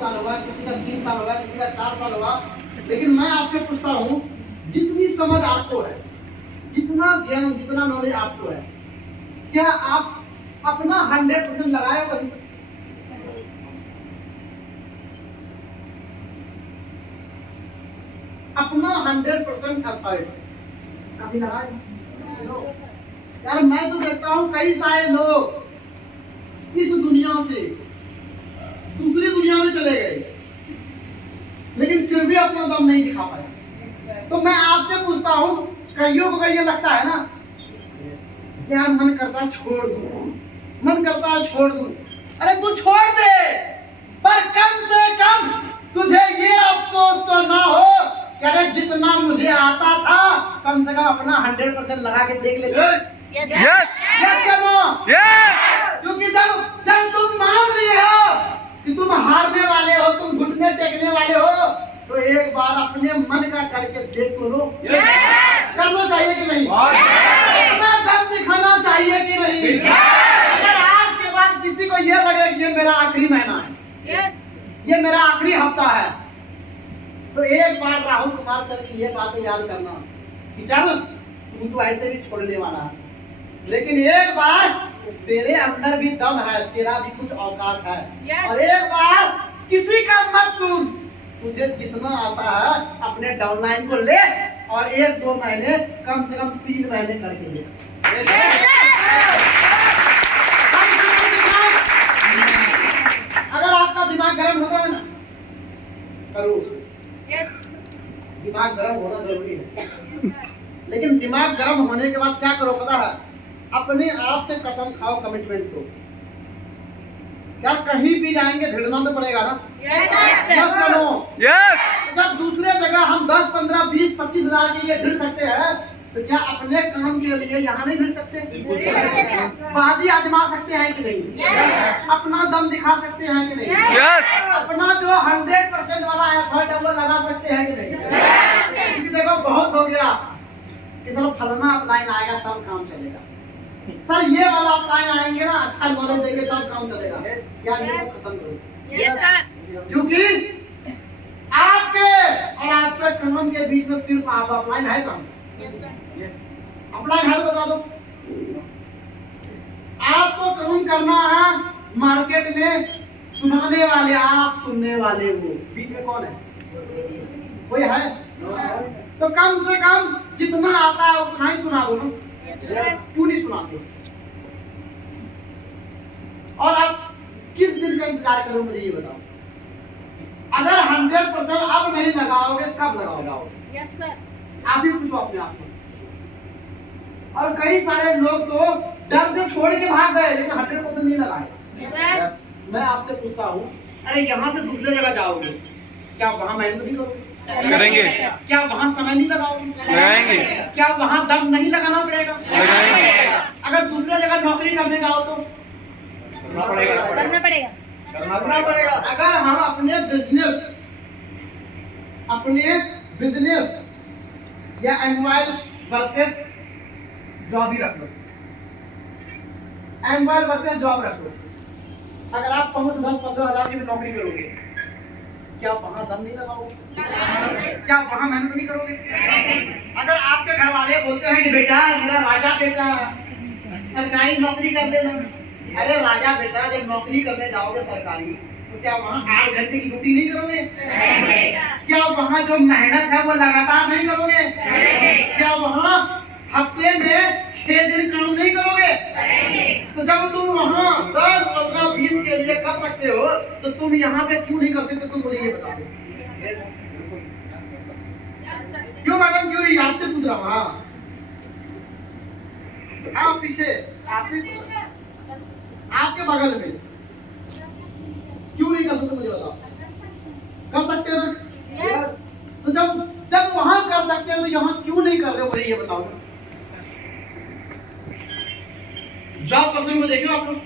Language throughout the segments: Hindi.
साल हुआ, किसी का 3 साल हुआ, किसी का 4 साल हुआ, लेकिन मैं आपसे पूछता हूँ, जितनी समझ आपको है, जितना ज्ञान, जितना नॉलेज आपको है, क्या आप अपना 100% लगाए वही? अपना 100% एफर्ट कभी लगाए? यार मैं तो देखता हूँ कई सारे लोग इस दुनिया से दूसरी दुनिया में चले गए, लेकिन फिर भी अपना दम नहीं दिखा पाए। तो मैं आपसे पूछता हूँ, कईयों को ये लगता है ना, यार मन करता है छोड़ दूं, मन करता है छोड़ दूं। अरे तू छोड़ दे, पर कम से कम तुझे ये अफसोस तो ना हो कि अरे जितना मुझे आता था, कम से कम अपना 100% लगा के देख ले। यस यस यस या नो? यस। क्योंकि जब तुम मान लिए हो कि तुम हारने वाले हो, तुम घुटने टेकने वाले हो, तो एक बार अपने मन का करके देख तो लो। करना चाहिए कि नहीं? अपना दम दिखाना चाहिए कि नहीं? अगर आज के बाद किसी को ये लगे कि ये मेरा आखिरी महीना है, ये मेरा आखिरी हफ्ता है, तो एक बार राहुल कुमार सर की ये बातें याद करना कि चल तू तो ऐसे भी छोड़ने वाला है, लेकिन एक बार तेरे अंदर भी दम है, तेरा भी कुछ औकात है। और एक बार किसी का मत सुन, तुझे जितना आता है अपने डाउनलाइन को ले और 1-2 महीने, कम से कम 3 महीने करके ले। अगर आपका दिमाग गर्म होता है ना, करो। दिमाग गर्म होना जरूरी है, लेकिन दिमाग गर्म होने के बाद क्या करो पता है? अपने आप से कसम खाओ कमिटमेंट को। यार कहीं भी जाएंगे भिड़ना तो पड़ेगा ना? यस या नो? यस। जब दूसरे जगह हम 10, 15, 20, 25 हजार के लिए भिड़ सकते हैं, तो क्या अपने काम के लिए यहाँ नहीं भिड़ सकते? बाजी आजमा सकते हैं कि नहीं? अपना दम दिखा सकते हैं कि नहीं? अपना जो 100% वाला एफर्ट है वो लगा सकते हैं कि नहीं? क्योंकि देखो बहुत हो गया कि सर फलना अपलाइन आएगा तब काम चलेगा, सर ये वाला अपलाइन आएंगे ना, अच्छा नॉलेज देंगे तब काम चलेगा। यार ये सब खत्म करो, क्योंकि आपके और आपके कानून के बीच में सिर्फ आप अपलाइन है काम। अपलाइन है तो बता दो। आपको कानून करना है मार्केट में सुनाने वाले, आप सुनने वाले, वो बीच में कौन है? कोई है? तो कम से कम जितना आता है उतना ही सुना दो ना। क्यों नहीं सुनाते? और आप किस दिन का इंतजार करो मुझे ये बताओ। अगर 100% अब नहीं लगाओगे कब लगाओगे? Yes sir. आप ही पूछो अपने आप से। और कई सारे लोग तो डर से छोड़ के भाग गए, लेकिन 100% नहीं लगाए। मैं आपसे पूछता हूँ, अरे यहाँ से दूसरे जगह जाओगे, क्या वहाँ मेहनत नहीं करोगे? करेंगे। क्या वहाँ समय नहीं लगाओगे? लगाएंगे। क्या वहाँ दम नहीं लगाना पड़ेगा? लगाएंगे। अगर दूसरे जगह नौकरी करने जाओ तो करना पड़ेगा। अगर हम अपने बिजनेस या एम्प्लॉय वर्सेस जॉब ही रख लो, एम्प्लॉय वर्सेस जॉब रख लो। अगर आप 5-10-15 हजार की भी नौकरी करोगे, क्या वहाँ दम नहीं लगाओगे? क्या वहाँ मेहनत नहीं करोगे? अगर आपके घर वाले बोलते हैं कि बेटा मेरा राजा बेटा सरकारी नौकरी कर लेना, अरे राजा बेटा जब नौकरी करने जाओगे सरकारी, तो क्या वहाँ 8 घंटे की ड्यूटी नहीं करोगे? क्या वहाँ जो मेहनत है वो लगातार नहीं करोगे? क्या वहाँ हफ्ते में 6 दिन काम नहीं करोगे? तो जब तुम वहाँ 10, 15, 20 के लिए कर सकते हो, तो तुम यहाँ पे क्यों नहीं कर सकते? तुम मुझे ये बताओ। क्यों मैडम, क्यों? आपसे पूछ रहा हूँ। हाँ पीछे आपके बगल में क्यों नहीं कर सकते मुझे बताओ? कर सकते हो ना? तो जब वहां कर सकते हैं तो यहाँ क्यों नहीं कर रहे हो मुझे ये बताओ। जॉब पर्सन को देखो आप लोग,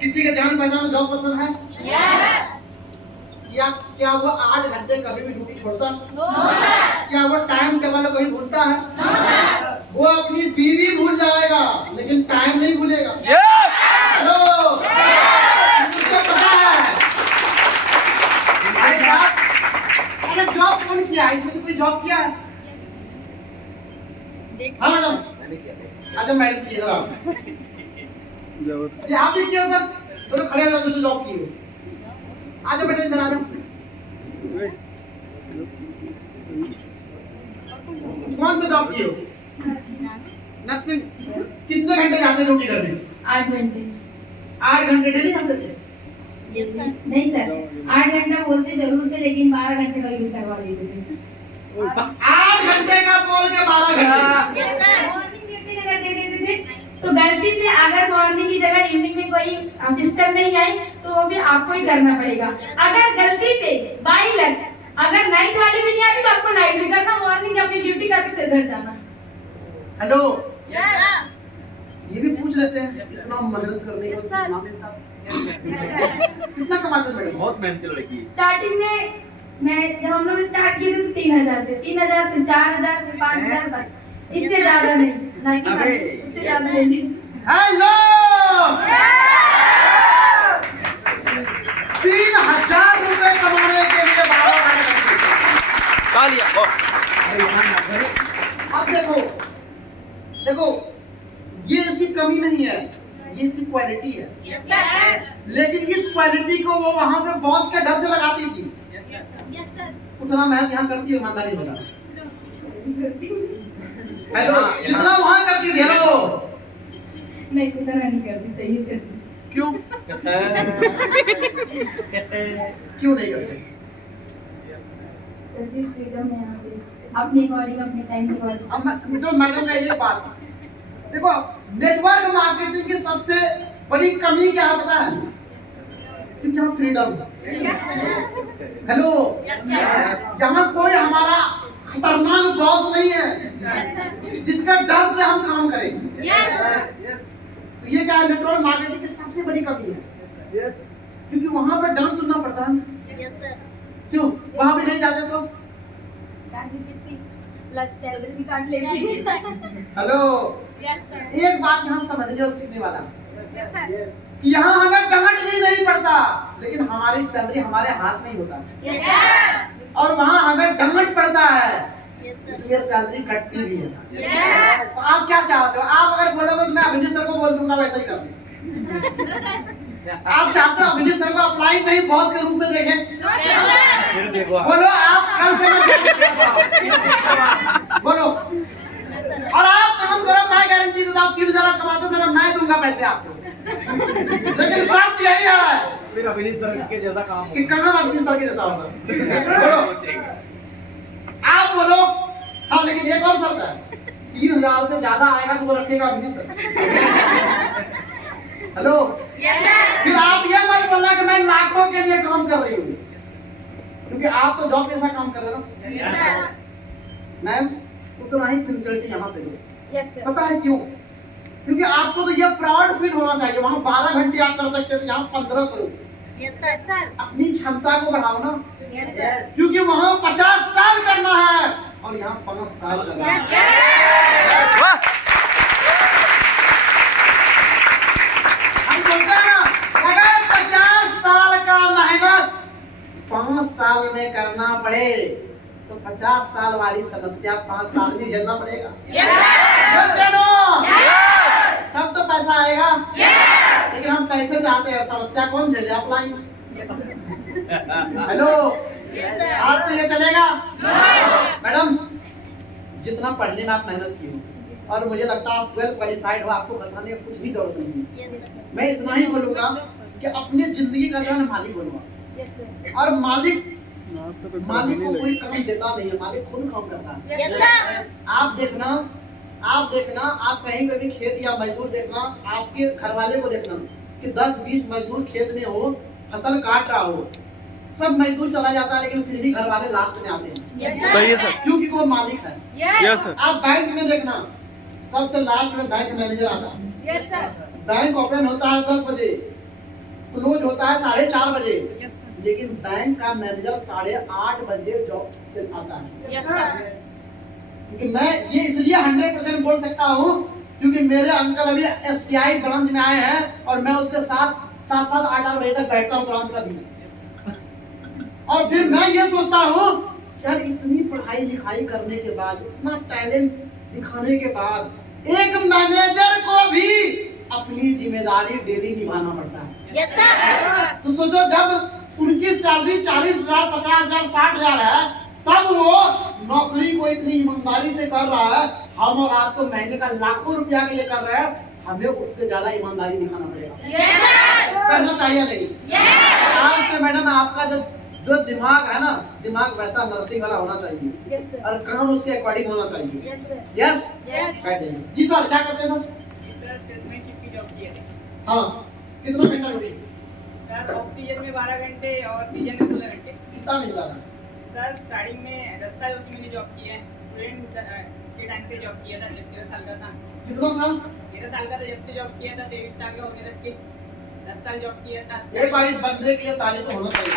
किसी का जान पहचान जॉब पर्सन है? क्या वो 8 घंटे कभी भी ड्यूटी छोड़ता? क्या वो टाइम टेबल कभी भूलता है? वो अपनी बीवी भूल जाएगा लेकिन टाइम नहीं भूलेगा। हेलो, मुझे पता है जॉब किया है? हाँ मैडम, अच्छा मैडम किए जरा आप। ये आप भी किया सर? तो खड़े हो जाओ, जॉब की हो। आ जाओ बेटा, इधर आ जाओ। कौन सा जॉब किए हो? नर्सिंग। कितने घंटे जाते ड्यूटी करने? 8 घंटे। 8 घंटे डेली जाते थे? Yes sir. नहीं सर, 8 घंटा बोलते जरूर थे लेकिन 12 घंटे का यूज करवा देते थे। 8 घंटे का बोल के 12 घंटे? Yes sir. मॉर्निंग ड्यूटी अगर दे देते थे तो गलती से अगर मॉर्निंग की जगह इवनिंग में कोई सिस्टर नहीं आई तो वो भी आपको ही करना पड़ेगा। अगर गलती से बाई लक अगर नाइट वाली भी नहीं आती तो आपको नाइट भी करना, मॉर्निंग अपनी ड्यूटी करके फिर घर जाना। Hello, yes sir. ये भी पूछ लेते हैं इतना मेहनत करने को कितना मिलता? कितना कमाते मैडम? बहुत मेहनती लड़की। स्टार्टिंग में मैं जब हम लोग स्टार्ट किए थे तो 3000 से 3000 फिर 4000 फिर 5000 बस, इससे ज्यादा नहीं। ना कि अबे। इससे ज्यादा नहीं। हेलो, 3000 रुपए कमाने के लिए 12 घंटे। तालियां। अब देखो देखो, ये इसकी कमी नहीं है, ये इसकी क्वालिटी है। Yes sir. लेकिन इस क्वालिटी को वो वहां पे बॉस के डर से लगाती थी। Yes sir. उतना मेहनत यहाँ करती है, ईमानदारी बता। हेलो, जितना वहां करती थी। हेलो, नहीं उतना नहीं करती, सही से। क्यों क्यों नहीं करते? सर जी फ्रीडम है यहाँ पे, अपने अकॉर्डिंग अपने टाइम के अकॉर्डिंग। अब जो मैडम का ये बात, देखो नेटवर्क मार्केटिंग की सबसे बड़ी कमी क्या है पता है? क्योंकि यहाँ फ्रीडम है। हेलो, यहाँ कोई हमारा खतरनाक बॉस नहीं है जिसका डर से हम काम करें। तो ये क्या है, नेटवर्क मार्केटिंग की सबसे बड़ी कमी है। क्योंकि वहाँ पे डांट सुनना पड़ता है। क्यों? वहाँ भी नहीं जाते तो सैलरी भी काट लेते हैं। हेलो, एक बात यहाँ समझने और सीखने वाला कि यहाँ हमें डांट भी नहीं पड़ता लेकिन हमारी सैलरी हमारे हाथ में ही होता। और वहाँ हमें डांट पड़ता है इसलिए सैलरी कटती भी है। तो आप क्या चाहते हो? आप अगर बोलोगे तो मैं अभिजीत सर को बोल दूंगा वैसा ही कर दूं। आप चाहते हो अभिजीत सर को अप्लाई नहीं बॉस के रूप में देखें? फिर देखो बोलो, आप कल से बोलो, और आप काम करो, मैं गारंटी देता हूँ 3000 कमाते थे मैं दूंगा पैसे आपको। लेकिन शर्त यही है फिर अभिनीत सर के जैसा काम कि कहाँ अभिजीत सर के जैसा होगा। बोलो, आप बोलो। हाँ, लेकिन एक और शर्त है, 3000 से ज्यादा आएगा तो वो रखेगा अभिजीत सर। हेलो, फिर आप ये मत बोलना कि मैं लाखों के लिए काम कर रही हूँ, क्योंकि आप तो जॉब जैसा काम कर रहे हो ना। मैम, उतना ही सिंसियरिटी यहाँ पे दो। पता है क्यों? क्योंकि आपको तो ये प्राउड फील होना चाहिए। वहाँ 12 घंटे आप कर सकते थे, यहाँ 15 करो। अपनी क्षमता को बढ़ाओ ना। क्योंकि वहाँ 50 साल करना है और यहाँ 5 साल करना है। हम बोलते हैं ना, अगर 50 साल का मेहनत 5 साल में करना पड़े तो 50 साल वाली समस्या 5 साल में झेलना पड़ेगा। यस या नो? तब तो पैसा आएगा। लेकिन हम पैसे चाहते हैं, समस्या कौन झेले? अप्लाई। हेलो, आज से ये चलेगा? मैडम, जितना पढ़ने में आप मेहनत की हो और मुझे लगता है आप वेल क्वालिफाइड हो, आपको बताने की कुछ भी जरूरत नहीं है। मैं इतना ही बोलूंगा कि अपनी जिंदगी का जो है मालिक बनवा। और मालिक को कोई कमी देता नहीं है, मालिक खुद काम करता है। आप देखना, आप कहीं कभी खेत या मजदूर देखना, आपके घर वाले को देखना कि 10-20 मजदूर खेत में हो, फसल काट रहा हो, सब मजदूर चला जाता है लेकिन फिर भी घर वाले लास्ट में आते हैं। सही है सर। क्योंकि वो मालिक है। Yes sir. आप बैंक में देखना, सबसे लास्ट में बैंक मैनेजर आता है। बैंक ओपन होता है 10 बजे, क्लोज होता है 4:30 बजे, लेकिन बैंक का मैनेजर 8:30 बजे जॉब से आता है। क्योंकि मैं ये इसलिए 100% बोल सकता हूँ क्योंकि मेरे अंकल अभी SBI ब्रांच में आए हैं और मैं उसके साथ 7-8 बजे तक बैठता हूँ ब्रांच का भी। और फिर मैं ये सोचता हूँ यार इतनी पढ़ाई लिखाई करने के बाद, इतना टैलेंट दिखाने के बाद एक मैनेजर को भी अपनी जिम्मेदारी डेली निभाना पड़ता है। Yes sir. तो सोचो जब उनकी सैलरी 40,000, 50,000, 60,000 है, तब वो नौकरी को इतनी ईमानदारी से कर रहा है। हम और आप तो महीने का लाखों रुपया के लिए कर रहे हैं, हमें उससे ज्यादा ईमानदारी दिखाना पड़ेगा। Yes sir. करना चाहिए नहीं? यस। आज से मैडम आपका जो दिमाग है ना, दिमाग वैसा नर्सिंग वाला होना चाहिए यस सर। और काम उसके अकॉर्डिंग होना चाहिए। Yes sir. Yes yes. बैठ जाइए। जी सर, क्या करते हैं सर? सर सेल्समैनशिप की जॉब की है हाँ, कितना घंटा ड्यूटी? सर। ऑफ सीजन में 12 घंटे और सीजन में 16 घंटे। कितना मिलता है? सर स्टार्टिंग में 10 साल उसमें मैंने जॉब की है। स्टूडेंट के टाइम से जॉब किया था, जब 13 साल का था। कितना साल? 13 साल का था जब से जॉब किया था, 23 साल का होने तक के 10 साल जॉब किया था। एक बार इस बंदे के लिए ताली तो होना चाहिए।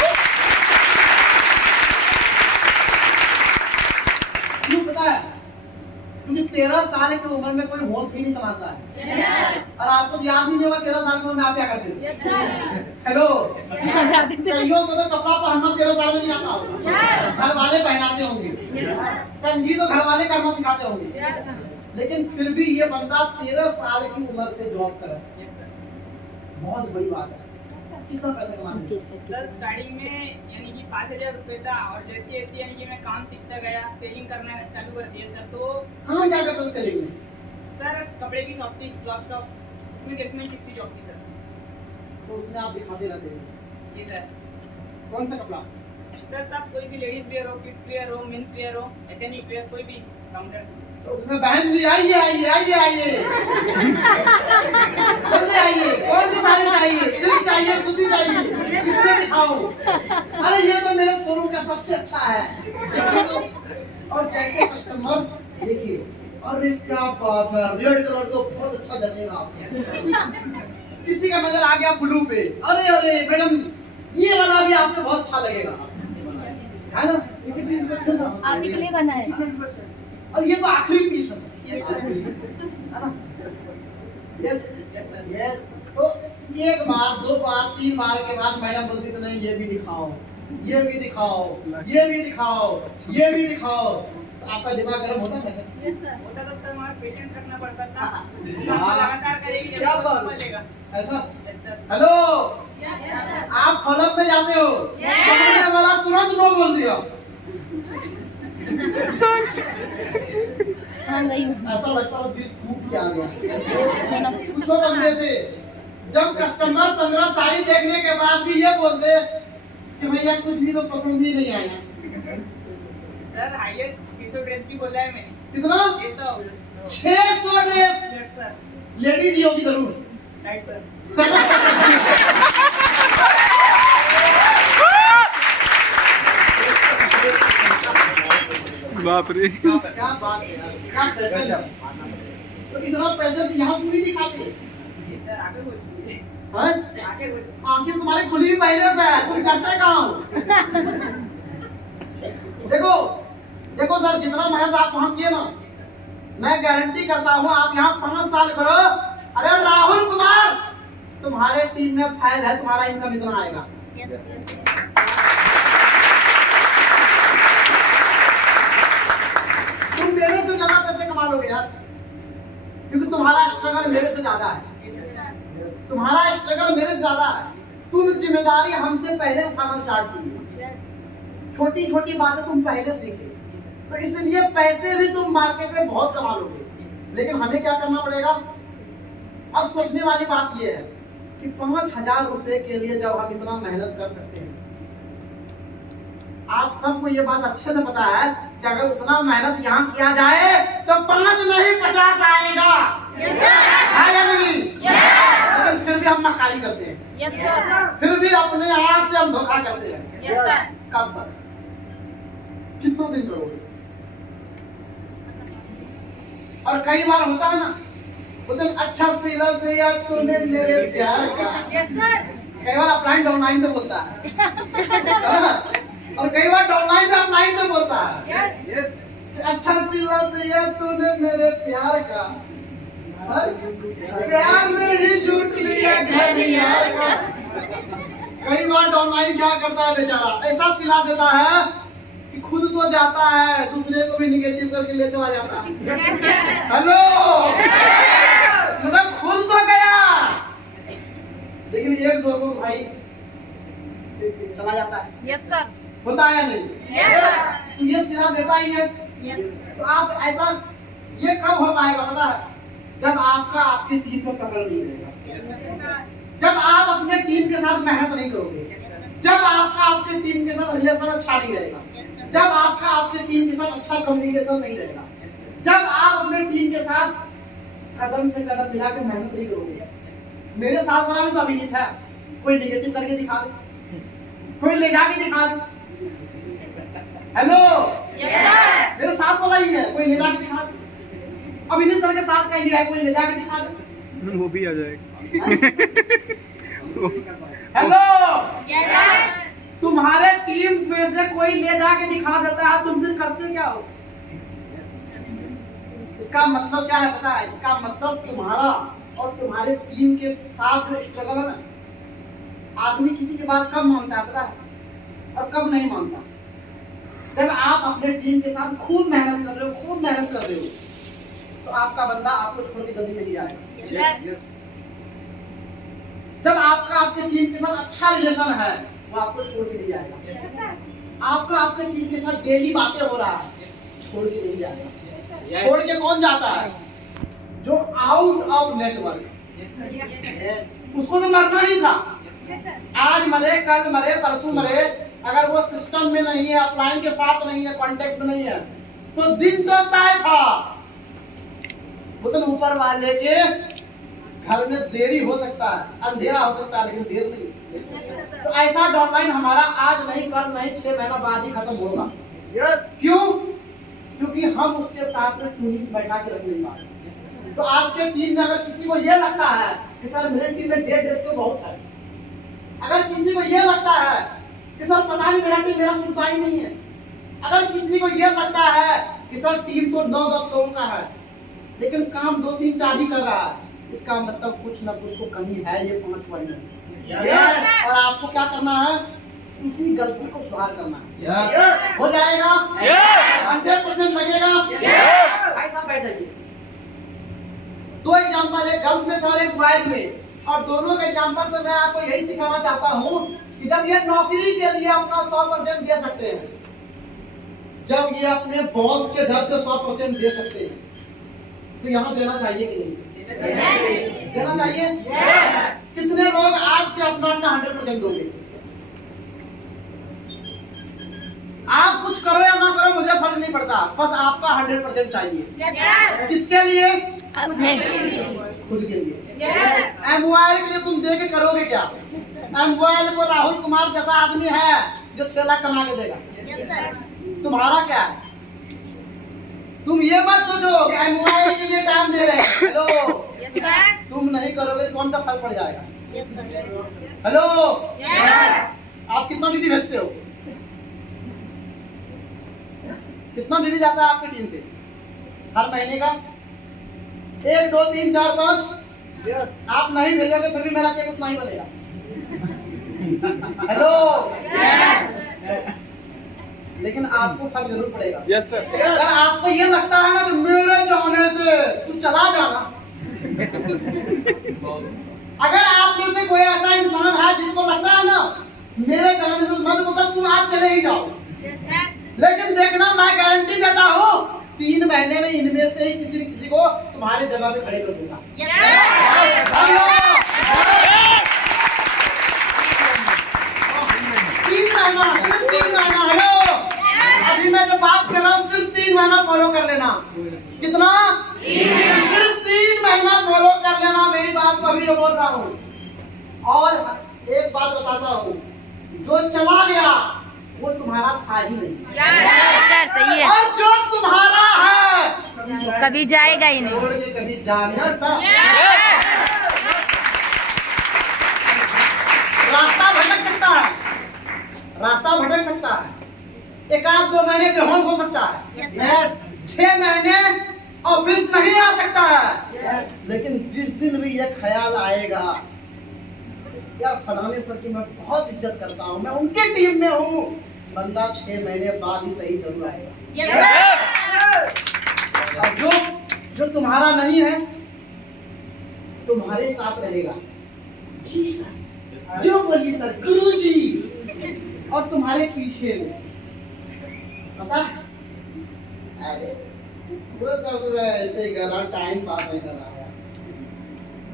क्यों पता है? क्योंकि 13 साल की उम्र में कोई होश भी नहीं संभालता है। Yes sir. और आपको तो याद भी नहीं होगा 13 साल की उम्र में आप क्या करते थे? Yes sir. हेलो, कईयों को तो कपड़ा पहनना 13 साल में नहीं आता होगा, घर वाले पहनाते होंगे। यस कंघी तो घर वाले करना सिखाते होंगे, यस सर। लेकिन फिर भी ये बंदा 13 साल की उम्र से जॉब कर रहा है। Yes sir. बहुत बड़ी बात है। कितना पैसा कमाते हैं? सर स्टार्टिंग में यानी कि 5,000 रुपये था, और जैसे जैसे यानी कि मैं काम सीखता गया, सेलिंग करना चालू कर दिया सर। तो कहाँ क्या करते थे सेलिंग में? सर कपड़े की शॉप थी, क्लॉथ शॉप, उसमें सेल्समैनशिप की जॉब थी सर। तो उसमें आप दिखाते रहते हैं। जी सर। कौन सा कपड़ा? सर सब कोई भी लेडीज वेयर हो, किड्स वेयर हो, मेंस वेयर हो, एथनिक वेयर, कोई भी काउंटर। तो उसमें बहन जी आइए आइए आइए आइए, जल्दी आइए। कौन सी साड़ी चाहिए? सिल्क चाहिए, सूती चाहिए, किसमें दिखाओ? अरे ये तो मेरे शोरूम का सबसे अच्छा है, देखिए तो। और जैसे कस्टमर देखिए, अरे क्या बात है, रेड कलर तो बहुत अच्छा जचेगा आपको। किसी का नजर आ गया ब्लू पे, अरे अरे मैडम ये वाला भी आपको बहुत अच्छा लगेगा, है ना? आप इसलिए बना है। और ये तो आखिरी पीस है, यस सर। है ना? Yes yes. तो एक बार, दो बार, 3 बार के बाद मैडम बोलती तो नहीं ये भी दिखाओ, ये भी दिखाओ, ये भी दिखाओ, ये भी दिखाओ। तो आपका दिमाग गर्म होता है? Yes sir. होता तो सर वहाँ पेशेंस रखना पड़ता था। हाँ। लगातार करेगी जब क्या तक बात? संभाल लेगा। ऐसा? Yes sir. Hello, yes sir. आप फॉलोअप में जाते हो, Yes. सामने वाला तुरंत नो बोल दिया। हाँ नहीं। ऐसा लगता है दिल टूट के आ गया। पूछो बंदे से, जब कस्टमर 15 साड़ी देखने के बाद भी ये बोलते कि भैया कुछ भी तो पसंद ही नहीं आया। सर हाईएस्ट 600 ड्रेस भी बोला है मैंने। कितना? 600। 600 ड्रेस। Yes sir. लेडीज ही होगी जरूर। Right sir. बाप रे। क्या बात है यार, क्या पैसे है। तो इतना पैसे तो यहाँ पूरी नहीं खाते जी सर आगे बोलिए। हैं? आगे बोलिए। आंखें तुम्हारी खुली हुई पहले से है, तुम करते कहाँ हो? देखो देखो सर, जितना मेहनत आप वहाँ किए ना, मैं गारंटी करता हूँ आप यहाँ 5 साल करो। अरे राहुल कुमार, तुम्हारे टीम में फाइल है, तुम्हारा इनकम इतना आएगा। यस। तुम मेरे से ज्यादा पैसे कमा लोगे यार, क्योंकि तुम्हारा स्ट्रगल मेरे से ज्यादा है। तुम्हारा स्ट्रगल मेरे से ज्यादा है। तुम जिम्मेदारी हमसे पहले उठाना स्टार्ट की, छोटी छोटी बातें तुम पहले सीखे, तो इसलिए पैसे भी तुम मार्केट में बहुत कमा लोगे। लेकिन हमें क्या करना पड़ेगा? अब सोचने वाली बात यह है कि 5,000 रुपए के लिए जब हम इतना मेहनत कर सकते हैं, आप सबको ये बात अच्छे से पता है कि अगर उतना मेहनत यहाँ किया जाए तो 5 नहीं 50 आएगा। Yes sir. है या नहीं? यस। लेकिन फिर भी हम मक्कारी करते हैं, यस सर। फिर भी अपने आप से हम धोखा करते हैं। Yes sir. कब तक? कितना दिन करोगे? और कई बार होता है ना, बोलते हैं, अच्छा सिला दिया तूने मेरे प्यार का। Yes sir. कई बार अपलाइन डाउनलाइन से बोलता है ना? और कई बार डाउनलाइन पे अपलाइन से बोलता है। यस। अच्छा सिला दिया तूने मेरे प्यार का, प्यार ने ही लूट लिया घर यार का। कई बार डाउनलाइन क्या करता है बेचारा, ऐसा सिला देता है कि खुद तो जाता है, दूसरे को भी निगेटिव करके ले चला जाता है। हेलो, मतलब खुद तो गया, लेकिन एक दो को भाई चला जाता है। Yes sir. होता है या नहीं? Yes sir. तो ये सिरा देता ही है। यस। तो आप ऐसा, ये कब हो पाएगा पता है? जब आपका आपकी टीम में पकड़ नहीं रहेगा, जब आप अपने टीम के साथ मेहनत नहीं करोगे, जब आपका आपके टीम के साथ रिलेशन अच्छा नहीं रहेगा, जब आपका आपके टीम के साथ अच्छा कम्युनिकेशन नहीं रहेगा, जब आप अपने टीम के साथ कदम से कदम मिला के मेहनत नहीं करोगे। मेरे साथ वाला भी तो अभी था, कोई नेगेटिव करके दिखा दे, कोई ले जाके दिखा दे। हेलो, मेरे साथ वाला ही है, कोई ले जाके दिखा दे। अभिनीत सर के साथ का ही है, कोई ले जाके दिखा दे। वो भी आ जाएगा। Hello, yes. तुम्हारे टीम में से कोई ले जाके दिखा देता है, तुम फिर करते क्या हो? इसका मतलब क्या है पता है? इसका मतलब तुम्हारा और तुम्हारे टीम के साथ जो स्ट्रगल है ना, आदमी किसी की बात कब मानता है पता है, और कब नहीं मानता? जब आप अपने टीम के साथ खूब मेहनत कर रहे हो, खूब मेहनत कर रहे हो, तो आपका बंदा आपको छोड़ के जल्दी नहीं जाएगा। जब आपका आपके टीम के साथ अच्छा रिलेशन है, वो आपको छोड़ के नहीं जाएगा। आपका आपके टीम के साथ डेली बातें हो रहा है, छोड़ के नहीं जाएगा। छोड़ के कौन जाता है? जो आउट ऑफ नेटवर्क, उसको तो मरना ही था। आज मरे, कल मरे, परसों मरे, अगर वो सिस्टम में नहीं है, अपलाइन के साथ नहीं है, कांटेक्ट में नहीं है, तो दिन तो तय था। मतलब ऊपर वाले के घर में देरी हो सकता है, अंधेरा हो सकता है, लेकिन देर नहीं। तो ऐसा डॉटलाइन हमारा आज नहीं, कल नहीं, 6 महीना बाद ही खत्म होगा। क्यों? क्योंकि हम उसके साथ में ट्यूनिंग बैठा के रख नहीं पाते। तो आज के टीम में अगर किसी को ये लगता है कि सर मेरे टीम में 1.5 डेस्क बहुत है, अगर किसी को ये लगता है कि सर पता नहीं मेरा टीम मेरा सुनता ही नहीं है, अगर किसी को ये लगता है कि सर टीम तो 9-10 लोगों का है, लेकिन काम 2-3-4 ही कर रहा है, इसका मतलब कुछ ना कुछ तो कमी है। ये 5 पॉइंट है, और आपको क्या करना है? इसी गलती को सुधार करना है। हो जाएगा? 100% लगेगा। ऐसा बैठेगी। 2 एग्जाम्पल, एक गर्ल्स में था और एक बॉयज में, और दोनों के एग्जाम्पल से मैं आपको यही सिखाना चाहता हूँ कि जब ये नौकरी के लिए अपना 100% दे सकते हैं, जब ये अपने बॉस के डर से 100% दे सकते हैं, तो यहाँ देना चाहिए कि नहीं? देना चाहिए। कितने लोग आज से अपना 100% दोगे? आप कुछ करो या ना करो, मुझे फर्क नहीं पड़ता, बस आपका 100% चाहिए। किसके लिए? खुद के लिए। एमवाई के लिए तुम दे के करोगे क्या? एमवाई को राहुल कुमार जैसा आदमी है जो 6 लाख कमा के देगा। तुम्हारा क्या है? तुम ये मत सोचो कि एमवाई के लिए टाइम दे रहे हैं। हेलो, तुम नहीं करोगे तो कौन सा फर्क पड़ जाएगा? हेलो, आप कितना डीडी भेजते हो? कितना डीडी जाता है आपकी टीम से हर महीने का? 1, 2, 3, 4, 5। आप नहीं भेजोगे फिर भी मेरा चेक उतना ही बनेगा। हेलो, लेकिन आपको फर्क जरूर पड़ेगा। Yes sir. अगर आपको ये लगता है ना कि मेरे जाने से तू चला जाना, अगर आप में से कोई ऐसा इंसान है जिसको लगता है ना मेरे जाने से मत मतलब तुम आज चले ही जाओ, लेकिन देखना मैं गारंटी देता हूँ 3 महीने में इनमें से ही किसी न किसी को तुम्हारे जगह पे खड़े कर दूंगा। 3 महीना, सिर्फ 3 महीना। हेलो, अभी मैं जो बात कर रहा हूँ सिर्फ 3 महीना फॉलो कर लेना। कितना? सिर्फ 3 महीना फॉलो कर लेना मेरी बात को, अभी जो बोल रहा हूँ। और एक बात बताता हूँ, जो चला गया वो तुम्हारा था ही नहीं। सर सही है। और जो तुम्हारा है कभी जाएगा ही नहीं। छोड़ के कभी जा नहीं सकता। रास्ता भटक सकता है, रास्ता भटक सकता है, 1-2 महीने बेहोश हो सकता है, 6 महीने ऑफिस नहीं आ सकता है, लेकिन जिस दिन भी ये ख्याल आएगा यार फलाने सर की मैं बहुत इज्जत करता हूँ, मैं उनके टीम में हूँ, बंदा 6 महीने बाद ही सही जरूर आएगा। Yes sir. और जो तुम्हारा नहीं है तुम्हारे साथ रहेगा। जी सर, जो बोलिए सर, गुरुजी। और तुम्हारे पीछे में पता है? अरे वो सब ऐसे ही कर रहा, टाइम पास नहीं कर रहा है।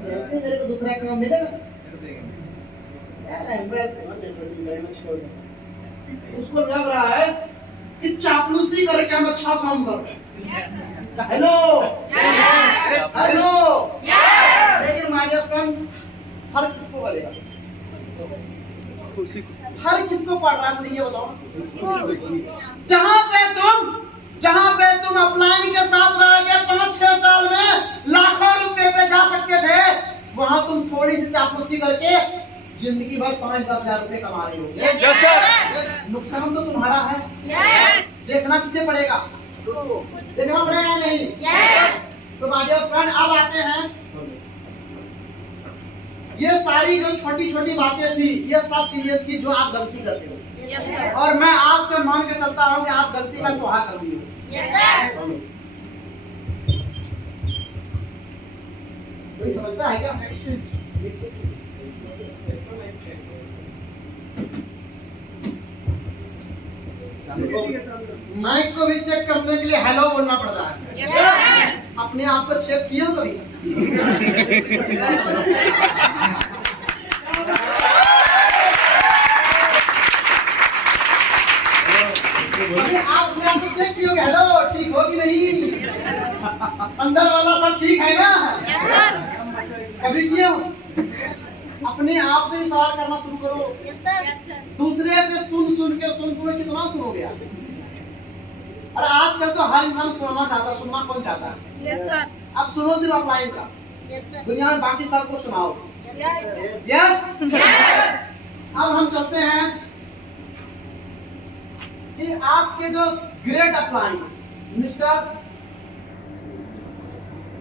जैसे मेरे को दूसरा काम मिलेगा छोड़ दे। उसको लग रहा है कि चापलूसी करके हम अच्छा काम कर रहे हैं। हेलो हेलो, लेकिन माय डियर फ्रेंड, हर किसको पढ़ेगा? हर किसको पढ़ रहा है? मुझे ये बताओ। जहाँ पे तुम अपलाइन के साथ रह के 5-6 साल में लाखों रुपए पे जा सकते थे, वहां तुम थोड़ी सी चापलूसी करके जिंदगी भर 5-10 हजार रुपए कमा रहे हो। Yes sir. नुकसान तो तुम्हारा है। यस देखना किसे पड़ेगा? देखना पड़ेगा या नहीं? यस तो माय डियर फ्रेंड, अब आते हैं, ये सारी जो छोटी छोटी बातें थी, ये सब चीजें थी जो आप गलती करते हो। Yes sir. और मैं आज से मान के चलता हूँ कि आप गलती का सुहा कर दी हो। Yes sir. कोई समझता है क्या? माइक को भी चेक करने के लिए हेलो बोलना पड़ता है। Yes sir. अपने आप को चेक किए हो कभी? अरे आप अपने आप को चेक किए हो? हेलो, ठीक हो कि नहीं? अंदर वाला सब ठीक है ना? Yes sir. कभी किए हो? अपने आप से ही सवाल करना शुरू करो। Yes sir. दूसरे से सुन के कितना सुनोगे आप? और आजकल तो हर इंसान सुनना चाहता है। सुनना कौन चाहता है? Yes sir. अब सुनो सिर्फ अपलाइन का, यस सर। दुनिया में बाकी सबको सुनाओ। Yes yes. अब हम चलते हैं कि आपके जो ग्रेट अपलाइन मिस्टर